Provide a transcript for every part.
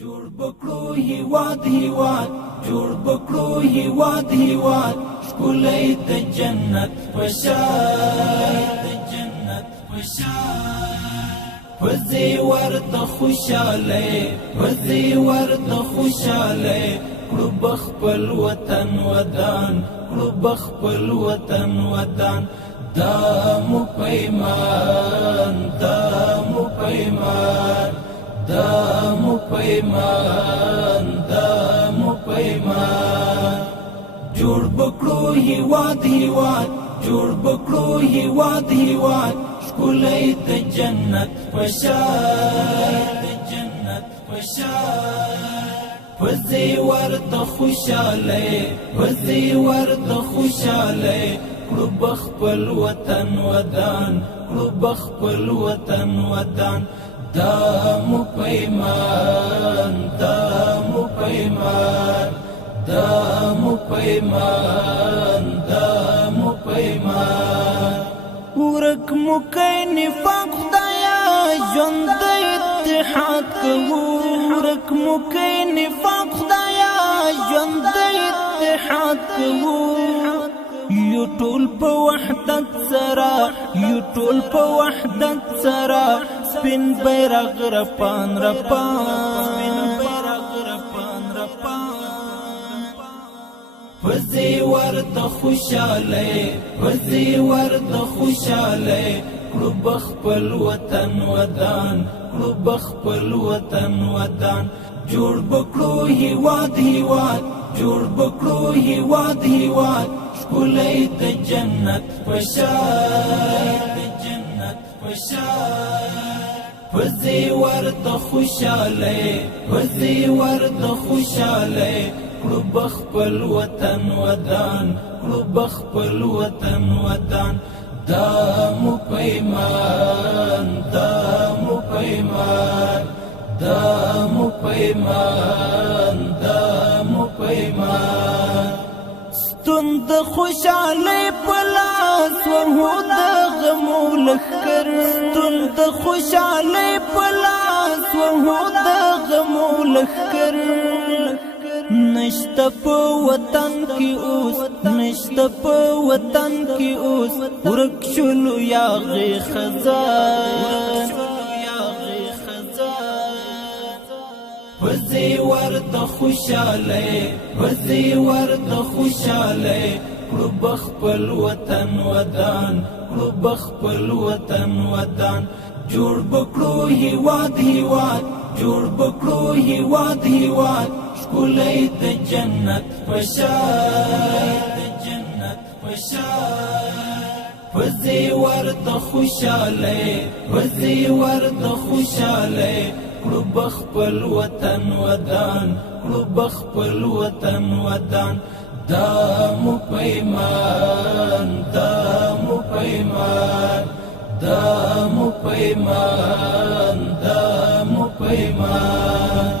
جوړ بکړو هیواد هیواد جوړ بکړو هیواد هیواد ښکلی د جنت په شان وزي ورد خوشاله وزي ورد خوشاله کړو بخپل وطن ودان کړو بخپل وطن ودان دا مو پیمان دا مو پیمان دا مو پیمان دا مو پیمان جوړ بکړو هیواد هیواد جوړ بکړو هیواد هیواد ښکلی د جنت په شان وزي ورد خوشاله وزي ورد خوشاله کړو بخپل وطن ودان کړو بخپل وطن ودان دا مو پیمان دا مو پیمان دا مو پیمان دا مو پیمان ورک مو کای نفاق خدایا ژوند د اتحاد کوو ورک مو کای نفاق خدایا ژوند د اتحاد کوو یو ټول په وحدت سره یو ټول په وحدت سره سپین بیرغ رپان رپان وزي ورد خوشاله وزي ورد خوشاله کړو بخپل وطن ودان کړو بخپل وطن ودان جوړ بکړو هیواد هیواد جوړ بکړو هیواد هیواد ښکلی د جنت په شان وزي ورد خوشاله وزي ورد خوشاله کړو بخپل وطن ودان کړو بخپل وطن ودان دا مو پیمان دا مو پیمان دا مو پیمان دا مو پیمان ستوند خوشاله پلاس وهو د غمو لخر ستوند خوشاله پلاس وهو د غمو لخر نشتا په وطن کی اوس نشتا په وطن کی اوس ورک شلو یاغی خزان وزي ورد خوشاله وزي ورد خوشاله کړو بخپل وطن ودان کړو بخپل وطن ودان جوړ بکړو هیواد هیواد جوړ بکړو هیواد هیواد ښکلی د جنت په شان وزي ورد خوشاله وزي ورد خوشاله کړو بخپل وطن ودان کړو بخپل وطن ودان دا مو پیمان دا مو پیمان دا مو پیمان دا مو پیمان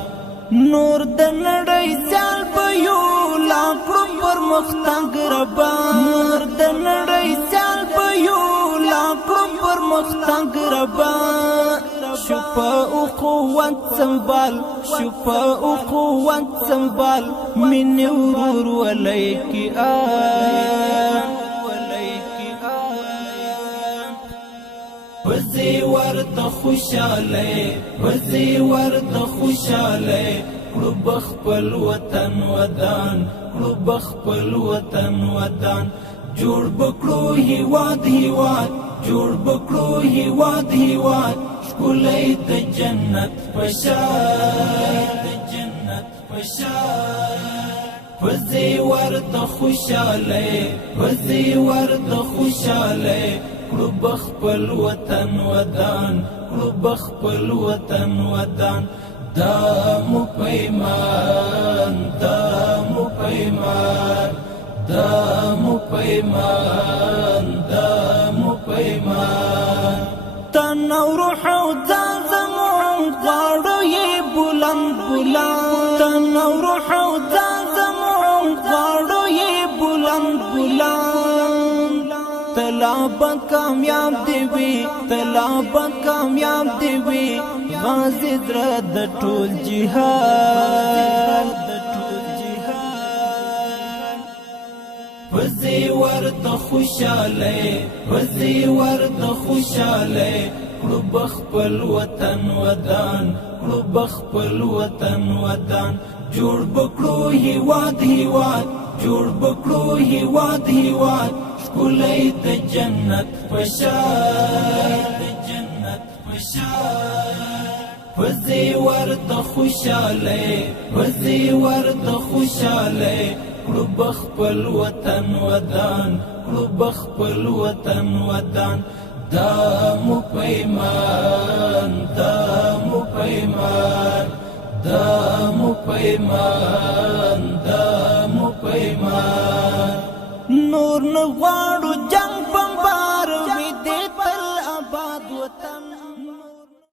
نور د نړۍ سیال په یو لا کړو پرمختګ ربا نور د نړۍ سیال په یو لا کړو پرمختګ ربا شفاء قوت سنبال شفاء قوت سنبال من ورور ولیکی وزي ورد خوشاله وزي ورد خوشاله کړو بخپل وطن ودان کړو بخپل وطن ودان جوړ بکړو هیواد هیواد جوړ بکړو هیواد هیواد ښکلی د جنت په شان وزي ورد خوشاله وزي ورد خوشاله کړو بخپل وطن ودان کړو بخپل وطن ودان دا مو پیمان دا مو پیمان دا مو پیمان دا مو پیمان تن او روح او ځان زمون غواړو یې بلند بلند تن او روح او ځان زمون غواړو یې بلند بلند تلا با کامیاب دی وی تلا با کامیاب دی وی غازی زړه د ټول جهان وزي ورد خوشاله وزي ورد خوشاله کړو خپل وطن ودان کړو خپل وطن ودان جوړ بکړو هیواد هیواد جوړ بکړو هیواد هیواد ښکلی د جنت پشان وزي ورد خوشاله وزي ورد خوشاله کړو خپل وطن ودان کړو خپل وطن ودان دا مو پیمان دا مو پیمان دا مو پیمان دا مو پیمان نور نه غواړو